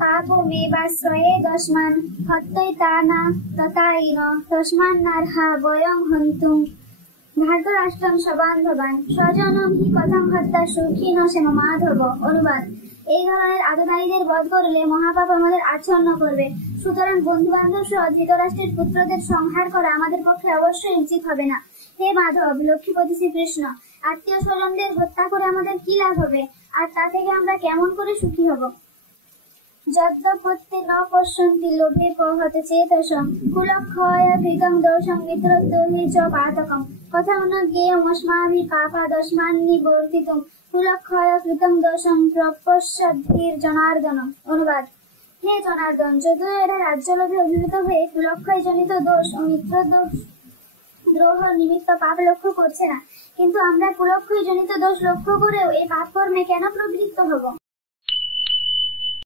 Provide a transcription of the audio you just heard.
পাপো মে বাশ্রয়ে দশমান হত্যৈতানা তথাইন তস্মান্নার্হা বয়ং হন্তুম ধার্তরাষ্ট্রং সবান্ধবান স্বজনম হি কথং হত্যা সুখীন শ্যাম মাধব। অনুবাদ: এই ধরনের আততায়ীদের বধ করলে মহাপাপ আমাদের আচ্ছন্ন করবে, সুতরাং বন্ধু বান্ধব সহ ধৃতরাষ্ট্রের পুত্রদের সংহার করা আমাদের পক্ষে অবশ্যই উচিত হবে না। হে মাধব, লক্ষ্মীপতি শ্রীকৃষ্ণ, আত্মীয় স্বজনদের হত্যা করে আমাদের কি লাভ হবে, আর তা থেকে আমরা কেমন করে সুখী হব? যদ্যপত্যে ন পশ্যন্তি লোভে পহত চেতসং কুলক্ষয় ভৃতং দোষং মিত্রদ্রোহে চ পাতকং কথাং ন জ্ঞেয়মস্মাভিঃ পাপাদস্মান্নিবর্তিতুম কুলক্ষয় কৃতং দোষং প্রপশ্যদ্ভির জনার্দন। অনুবাদ: হে জনার্দন, যদিও এরা রাজ্যলোভে অভিভূত হয়ে কুলক্ষয় জনিত দোষ ও দ্রোহ নিমিত্ত পাপ লক্ষ্য করছে না, কিন্তু আমরা কুলক্ষয় জনিত দোষ লক্ষ্য করেও এই পাপ কর্মে কেন প্রবৃত্ত হব?